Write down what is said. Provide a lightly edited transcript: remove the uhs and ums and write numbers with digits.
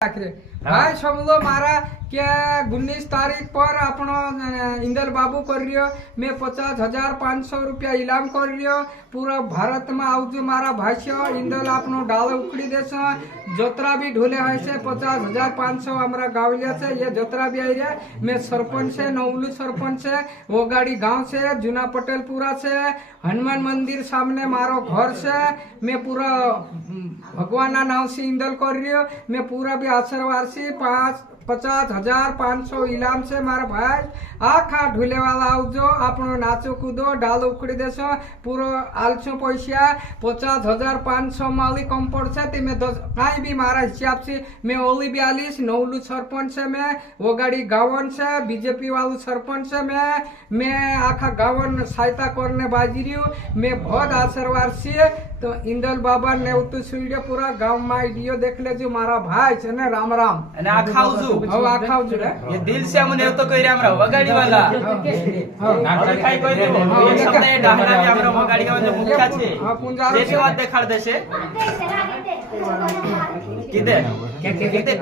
भाई समझो मारा क्या 19 तारीख पर अपनो इंदल बाबू कर रियो मैं 50,500 रुपया इलाम कर रियो पूरा भारत में आवजो मारा भाष्य इंदल अपनो डाल उखड़ी देश जोतरा भी ढोले है से 50,500 हमारा गावलिया से ये जोतरा भी आई रहा मैं सरपंच से नवलू सरपंच से वो गाड़ी गांव से जूना पटेलपुरा से हनुमान मंदिर सामने मारो घर से मैं पूरा भगवान ना नाम से इंदल कर रियो मैं पूरा भी आशीर्वाद से 50,500 इलाम से मारा भाई आखा ढूले वाला आवजो अपनो नाचो कूदो डाल उखड़ी देसो पूरा आलसो पैसा 50,500 माली कम पड़से ते मैं कहीं भी मारा हिसाब से मैं ओली 42 नवलू सरपंच से मैं वो गाड़ी गावन से बीजेपी वालू सरपंच से मैं आखा गावन सहायता करने बाजी रही हूँ मैं बहुत आशीर्वाद से तो इंदल बाबा ने उतु सुइडे पूरा गांव में वीडियो देख ले जो मारा भाई छे ने राम राम અને આ ખાવજુ હવે આ ખાવજુ રે ये दिल से हम नेवतो कइरा हमरा वगाडी वाला नाटक खाई कोई देबो ये शब्द ये डाहला में हमरा वगाडी गावा जो मुख्य छे જે વાત દેખાડ દેશે કીધે કે કીધે